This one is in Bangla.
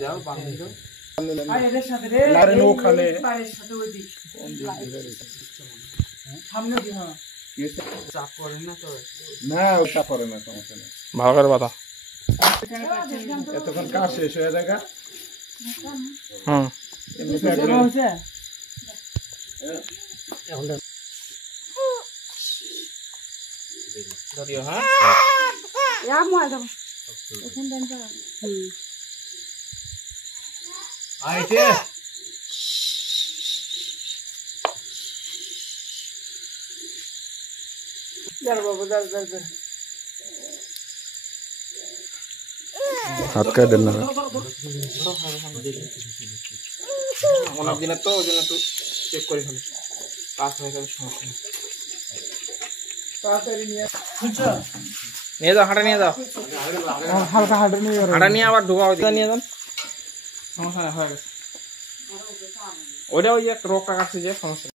দাও বান্ধি দাও আর এদের সাথে রে আরে নো খালে পায়ের সাথে ওই দিক সামনে দি হ্যাঁ চাপ পড়ে না তো না ওটা পরে না সমস্যা নেই ভালো করে বাতা এতক্ষণ কাজ শেষ হয়ে দেখা হুম হচ্ছে ধরিও হ্যাঁ ইয়া মোবাইল দাও এখন দেন তো আইতে দাঁড় বাবু দাঁড় হাত কায় দেন না অনেক দিনে তো ওই জন্য একটু চেক করে ফেলে কাজ হয়ে গেলে সমস্যা নেই তাড়াতাড়ি নিয়ে নিয়ে যাও হাঁটা নিয়ে যাও হালকা হাঁটে নিয়ে হাঁটা নিয়ে আবার ঢোকা নিয়ে যান সমস্যা নেই হয়ে গেছে ওইটা ওই যে রোগটা কাটছে যে সমস্যা